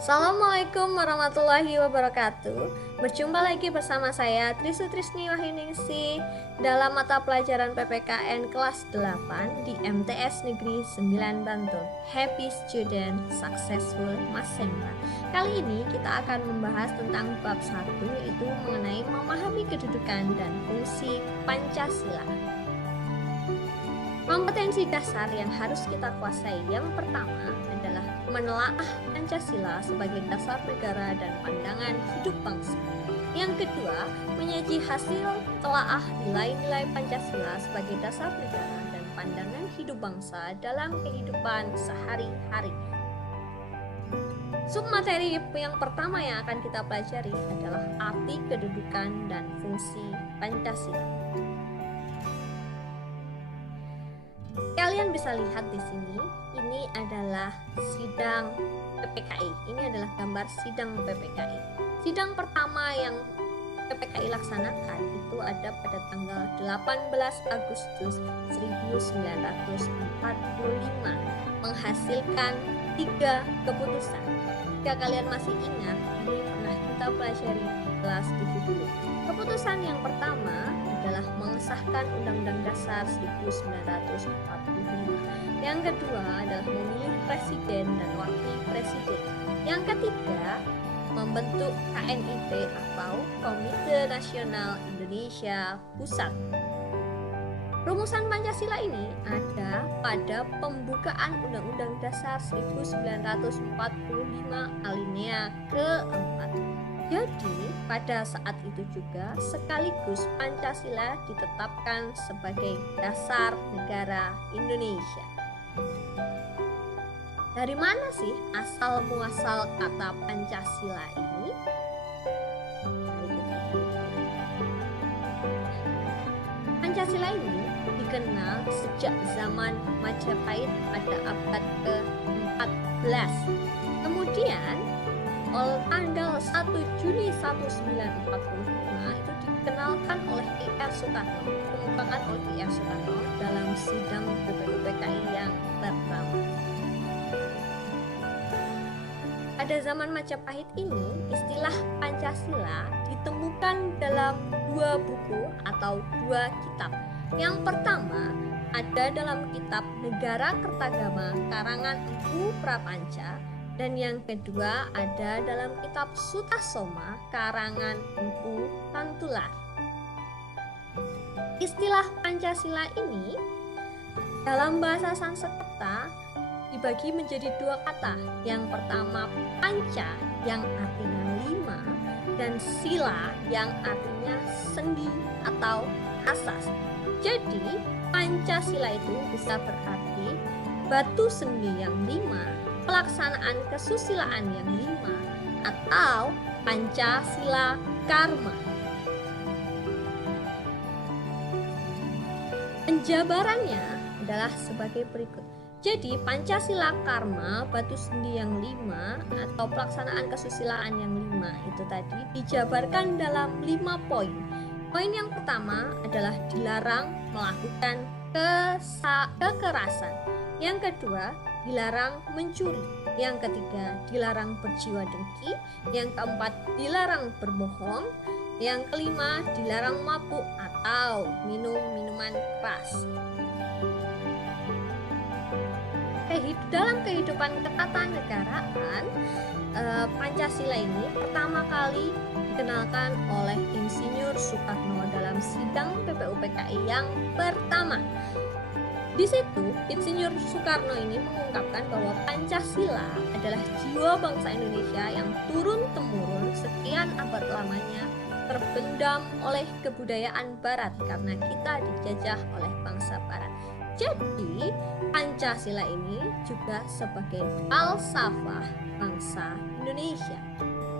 Assalamualaikum warahmatullahi wabarakatuh. Berjumpa lagi bersama saya Trisutrisni Wahyuningsih dalam mata pelajaran PPKN kelas 8 di MTS Negeri 9 Bantul. Happy Student Successful Masemba. Kali ini kita akan membahas tentang bab 1, yaitu mengenai memahami kedudukan dan fungsi Pancasila. Kompetensi dasar yang harus kita kuasai yang pertama adalah menelaah Pancasila sebagai dasar negara dan pandangan hidup bangsa. Yang kedua, menyaji hasil telaah nilai-nilai Pancasila sebagai dasar negara dan pandangan hidup bangsa dalam kehidupan sehari-hari. Submateri yang pertama yang akan kita pelajari adalah arti kedudukan dan fungsi Pancasila. Kalian bisa lihat di sini, ini adalah sidang PPKI. Ini adalah gambar sidang PPKI. Sidang pertama yang PPKI laksanakan itu ada pada tanggal 18 Agustus 1945, menghasilkan 3 keputusan. Jika kalian masih ingat, ini pernah kita pelajari di kelas 7 dulu. Keputusan yang pertama adalah mengesahkan Undang-Undang Dasar 1945. Yang kedua adalah memilih presiden dan wakil presiden. Yang ketiga, membentuk KNIP atau Komite Nasional Indonesia Pusat. Rumusan Pancasila ini ada pada pembukaan Undang-Undang Dasar 1945 alinea keempat. Jadi, pada saat itu juga sekaligus Pancasila ditetapkan sebagai dasar negara Indonesia. Dari mana sih asal muasal kata Pancasila ini? Pancasila ini dikenal sejak zaman Majapahit pada abad ke-14. Kemudian tanggal 1 Juni 1945 itu dikenalkan oleh I.R. Soekarno, dikemukakan oleh I.R. Soekarno dalam sidang PPUPKI yang pertama. Pada zaman Majapahit ini, istilah Pancasila ditemukan dalam 2 buku atau 2 kitab. Yang pertama ada dalam kitab Negara Kertagama karangan Empu Prapanca, dan yang kedua ada dalam kitab Sutasoma karangan Empu Tantular. Istilah Pancasila ini dalam bahasa Sanskerta dibagi menjadi 2 kata. Yang pertama panca yang artinya 5 dan sila yang artinya sendi atau asas. Jadi Pancasila itu bisa berarti batu sendi yang 5, pelaksanaan kesusilaan yang 5, atau Pancasila Karma. Penjabarannya adalah sebagai berikut. Jadi Pancasila Karma, batu sendi yang 5, atau pelaksanaan kesusilaan yang 5 itu tadi dijabarkan dalam 5 poin. Poin yang pertama adalah dilarang melakukan kekerasan. Yang kedua, dilarang mencuri. Yang ketiga, dilarang berjiwa dengki. Yang keempat, dilarang berbohong. Yang kelima, dilarang mabuk atau minum minuman keras. Dalam kehidupan ketatanegaraan, Pancasila ini pertama kali dikenalkan oleh Insinyur Soekarno dalam sidang PPUPKI yang pertama. Di situ, Insinyur Soekarno ini mengungkapkan bahwa Pancasila adalah jiwa bangsa Indonesia yang turun-temurun sekian abad lamanya terpendam oleh kebudayaan Barat karena kita dijajah oleh bangsa Barat. Jadi, Pancasila ini juga sebagai falsafah bangsa Indonesia.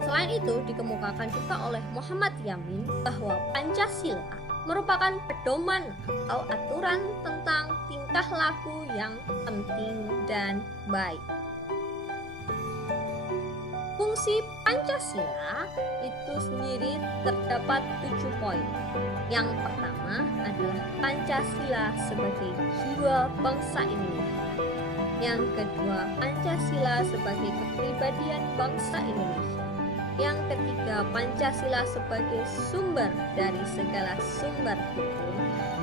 Selain itu, dikemukakan juga oleh Muhammad Yamin bahwa Pancasila merupakan pedoman atau aturan tentang tingkah laku yang penting dan baik. Fungsi Pancasila itu sendiri terdapat 7 poin. Yang pertama adalah Pancasila sebagai jiwa bangsa Indonesia. Yang kedua, Pancasila sebagai kepribadian bangsa Indonesia. Yang ketiga, Pancasila sebagai sumber dari segala sumber hukum.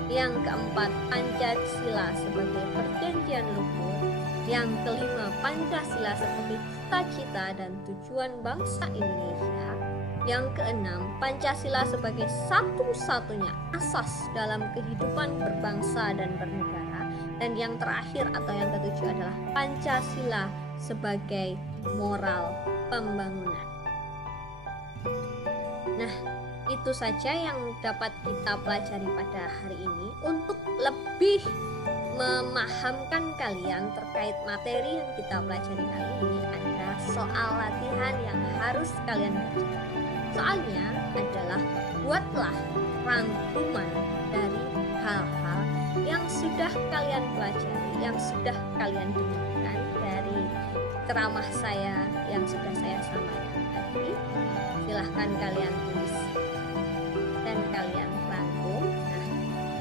Yang keempat, Pancasila sebagai perjanjian luhur. Yang kelima, Pancasila sebagai cita-cita dan tujuan bangsa Indonesia. Yang keenam, Pancasila sebagai satu-satunya asas dalam kehidupan berbangsa dan bernegara. Dan yang terakhir atau yang ketujuh adalah Pancasila sebagai moral pembangunan. Nah, itu saja yang dapat kita pelajari pada hari ini. Untuk lebih memahamkan kalian terkait materi yang kita pelajari kali ini, ada soal latihan yang harus kalian kerjakan. Soalnya adalah buatlah rangkuman dari hal-hal yang sudah kalian pelajari, yang sudah kalian dengarkan dari ceramah saya yang sudah saya sampaikan tadi. Silahkan kalian tulis dan kalian rangkum. Nah,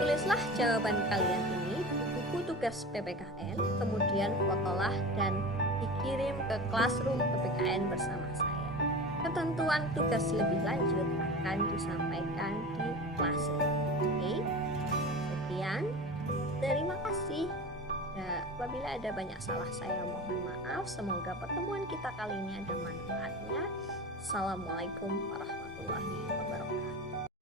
tulislah jawaban kalian ini di buku tugas PPKN, kemudian fotolah dan dikirim ke Classroom PPKN bersama saya. Ketentuan tugas lebih lanjut akan disampaikan di Classroom. Oke, sekian. Terima kasih. Apabila ada banyak salah, saya mohon maaf. Semoga pertemuan kita kali ini ada manfaatnya. Assalamualaikum warahmatullahi wabarakatuh.